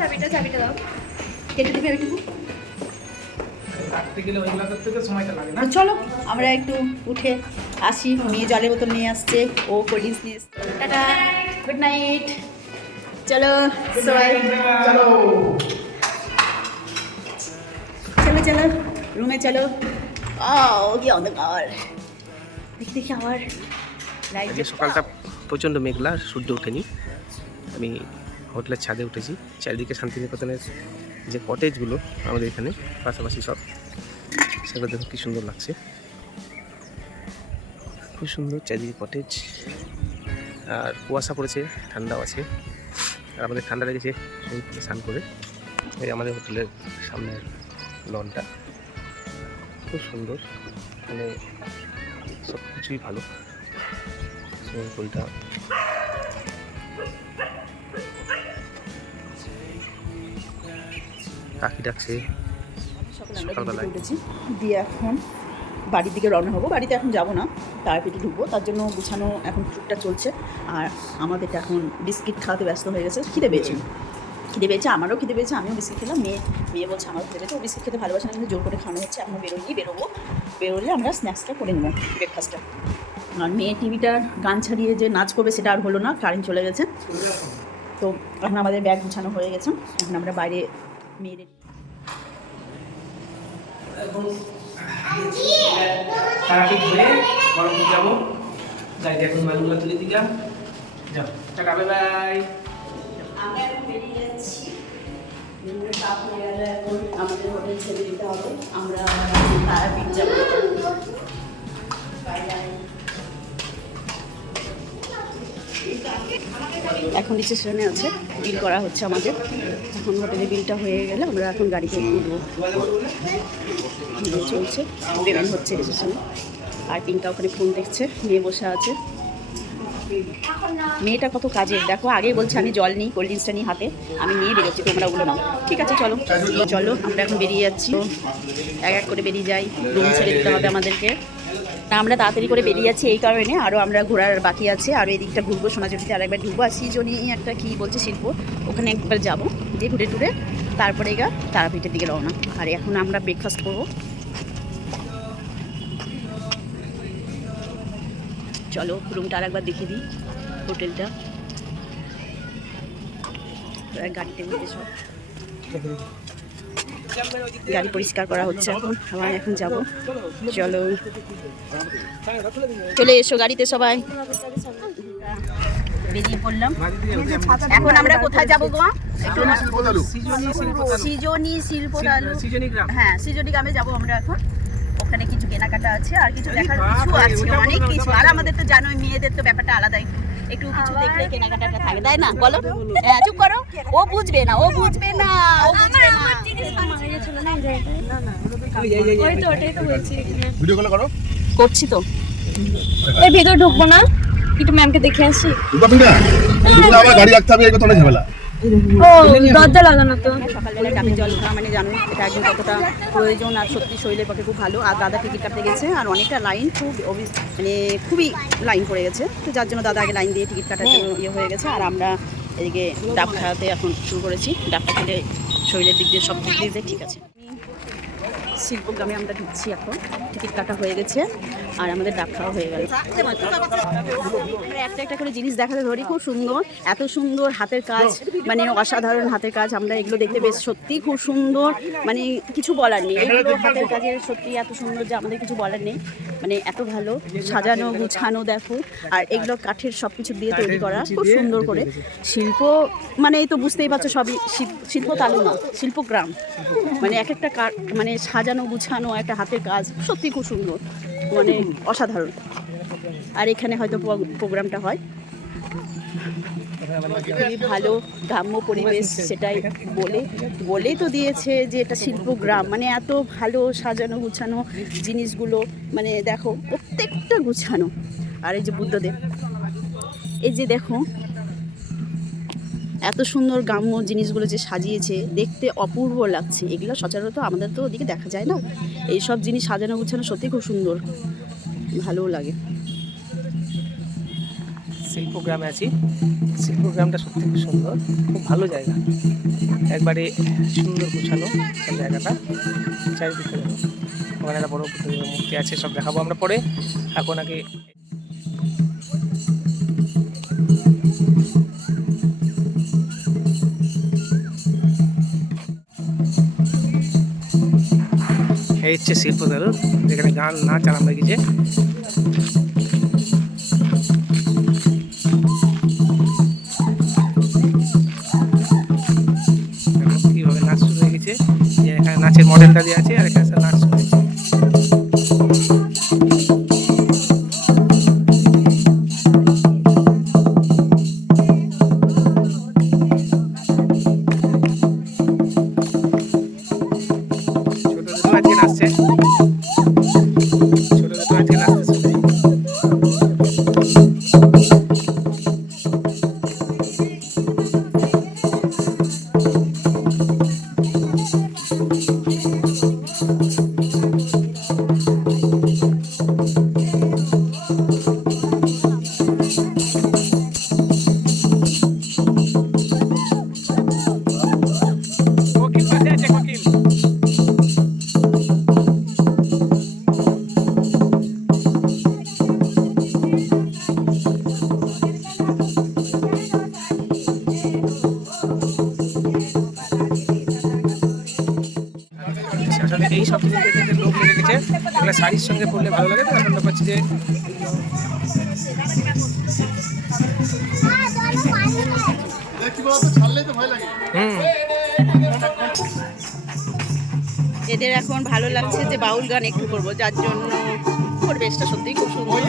চাবিটা চাবিটা দাও। কেটে দিবে ওইটুকু? চলো আমরা একটু উঠে আসি। মেয়ে জলের বোতল নিয়ে আসছে। ও কোল্ড ড্রিঙ্কস নিয়ে এসছে। টাটা। গুড নাইট চলো সবাই। চলো। চলো চলো। রুমে চলো। ও কি অন্ধকার। দেখি দেখি আবার। লাইট সকালটা প্রচণ্ড মেঘলা সূর্য ওঠেনি। আমি হোটেলের ছাদে উঠেছি। চারিদিকে শান্তিনিকেতনের যে কটেজগুলো আমাদের এখানে পাশাপাশি সব, সেগুলো দেখো কি সুন্দর লাগছে। খুব সুন্দর চারিদিকে কটেজ আর কুয়াশা পড়েছে, ঠান্ডাও আছে। আর আমাদের ঠান্ডা লেগেছে স্নান করে। এই আমাদের হোটেলের সামনের লনটা। খুব সুন্দর। মানে সব কিছুই ভালো সুইমিং পুলটা পাখি ডাকছে। আমরা সকালবেলায়। উঠেছি। দিয়ে এখন বাড়ির দিকে রওনা হব। বাড়িতে এখন যাব না তারাপীঠে ঢুকবো। তার জন্য গুছানো এখন টুকটা চলছে। আর আমাদেরটা এখন বিস্কিট খাওয়াতে ব্যস্ত হয়ে গেছে। খিদে পেয়েছে। খিদে পেয়েছে আমারও খিদে পেয়েছে আমিও বিস্কিট খেলাম। মেয়ে মেয়ে বলছে আমারও খিদে পেয়েছে। ও বিস্কিট খেতে ভালোবাসে না কিন্তু জোর করে খাওয়ানো হচ্ছে। এখন বেরোলেই বেরোবো। বেরোলে আমরা স্ন্যাক্সটা করে নেব ব্রেকফাস্টটা আর মেয়ে টিভিটার গান ছাড়িয়ে যে নাচ করবে সেটা আর হলো না কারেন্ট চলে গেছে। তো এখন আমাদের ব্যাগ গুছানো হয়ে গেছে। এখন আমরা বাইরে মেয়েদের এখন ট্রাফিক হয়ে বরং যাব। গাড়িতে এখন মালগুলো তুলে দিলাম যাও। টাটা বাই বাই আমরা এখন বেরিয়ে যাচ্ছি। বিভিন্ন হয়ে গেলে এখন আমাদের হোটেল ছেড়ে দিতে হবে। আমরা তারাপীঠ যাব। বাই বাই এখন রিসেপশনে আছে বিল করা হচ্ছে আমাদের। এখন হোটেলে বিলটা হয়ে গেলে আমরা এখন গাড়িতে উঠবো চলছে পেমেন্ট হচ্ছে রিসেপশনে আর পিঙ্কা ওখানে ফোন দেখছে, মেয়ে বসে আছে। মেয়েটা কত কাজের? দেখো, আগেই বলছে আমি জল নিই কোল্ড ড্রিঙ্কসটা নিই হাতে। আমি নিয়ে বেরোচ্ছি, তোমরা ওগুলো নাও। ঠিক আছে, চলো। চলো, আমরা এখন বেরিয়ে যাচ্ছি। এক এক করে বেরিয়ে যাই। রুম ছেড়ে দিতে হবে আমাদেরকে। তা আমরা তাড়াতাড়ি করে বেরিয়ে যাচ্ছি এই কারণে। আরও আমরা ঘোরার বাকি আছে। আরও এদিকটা ঘুরবো সোনাঝুরিতে আর একবার ঢুকবো আর সিজনি একটা কী বলছে শিল্প? ওখানে একবার যাব দিয়ে ঘুরে টুরে। তারপরে গা, তারাপীঠের দিকে রওনা। আর এখন আমরা ব্রেকফাস্ট করব। চলো রুমটা আর একবার দেখিয়ে দিই, হোটেলটা। গাড়িতে উঠে সব। গাড়ি পরিষ্কার করা হচ্ছে এখন। আবার এখন যাব। চলো। চলে এসো গাড়িতে সবাই। বেরিয়ে পড়লাম। এখন আমরা কোথায় যাব গো? সৃজনী শিল্প হ্যাঁ সৃজনী গ্রামে যাব আমরা এখন। ওখানে কিছু কেনাকাটা আছে, আর কিছু দেখার কিছু আছে অনেক কিছু। আর আমাদের তো জানোই, মেয়েদের তো ব্যাপারটা আলাদাই। একটু কিছু দেখলে কেনাকাটাটা থাকে তাই না? বলো। হ্যাঁ চুপ করো। ও বুঝবে না ও বুঝবে না ও বুঝবে না। ভিডিও কল করো। করছি তো। এই ভেতরে ঢুকবো না একটু ম্যামকে দেখে আসি। ঢুকবি না গাড়ি রাখতে হবে এই ঝামেলা। দরজা লাগানো তো। সকালবেলা ডাবের জল খাওয়া মানে জানো এটা একদম কতটা প্রয়োজন আর সত্যি শরীরের পক্ষে খুব ভালো। আর দাদা টিকিট কাটতে গেছে আর অনেকটা লাইন খুব মানে খুবই লাইন পড়ে গেছে। তো যার জন্য দাদা আগে লাইন দিয়ে টিকিট কাটার জন্য ইয়ে হয়ে গেছে। আর আমরা এদিকে ডাব খাওয়াতে এখন শুরু করেছি। ডাবটা খেলে শরীরের দিক দিয়ে সব দিক দিয়ে ঠিক আছে। শিল্পগ্রামে আমরা ঢুকছি এখন। টিকিট কাটা হয়ে গেছে। আর আমাদের ডাব খাওয়া হয়ে গেল। একটা একটা করে জিনিস দেখাতে ধরি, খুব সুন্দর। এত সুন্দর হাতের কাজ মানে অসাধারণ হাতের কাজ, আমরা এগুলো দেখতে বেশ সত্যি খুব সুন্দর। মানে কিছু বলার নেই, এগুলো হাতের কাজের সত্যি এত সুন্দর যে আমাদের কিছু বলার নেই। মানে এত ভালো, সাজানো, গুছানো দেখো, আর এগুলো কাঠের সব কিছু দিয়ে তৈরি করা, খুব সুন্দর করে। শিল্প মানে এই তো বুঝতেই পারছ, সবই শিল্প- শিল্প তালু না, শিল্পগ্রাম। মানে এক একটা মানে সাজানো, গুছানো, একটা হাতের কাজ, সত্যি খুব সুন্দর। মানে অসাধারণ। আর এখানে হয়তো প্রো- প্রোগ্রামটা হয়। খুবই ভালো গ্রাম্য পরিবেশ সেটাই বলে। বলেই তো দিয়েছে যে এটা শিল্পগ্রাম মানে এত ভালো সাজানো গুছানো জিনিসগুলো মানে দেখো, প্রত্যেকটা গুছানো। আর এই যে বুদ্ধদেব, এই যে দেখো এত সুন্দর গ্রাম্য জিনিসগুলো যে সাজিয়েছে, দেখতে অপূর্ব লাগছে। এগুলো সচরাচর আমাদের তো ওদিকে দেখা যায় না। এইসব জিনিস সাজানো গুছানো সত্যি খুব সুন্দর। ভালোও লাগে। শিল্পগ্রামে আছি। শিল্পগ্রামটা সত্যি খুব সুন্দর। খুব ভালো জায়গা। একবারে সুন্দর গুছানো জায়গাটা। চারিদিকে ওখানে একটা বড় মূর্তি আছে, সব দেখাবো আমরা পরে। এখন আগে এই শিল্প শিল্পদারু। যেখানে গান নাচ আরম্ভ গেছে। কীভাবে নাচ শুরু হয়ে গেছে। যে এখানে নাচের মডেলটা দেওয়া আছে আর এখানে এগুলো শাড়ির সঙ্গে পরলে ভালো লাগে তো এখন হচ্ছে যে এদের এখন ভালো লাগছে যে বাউল গান একটু করব, যার জন্য পরিবেশটা সত্যিই খুব সুন্দর।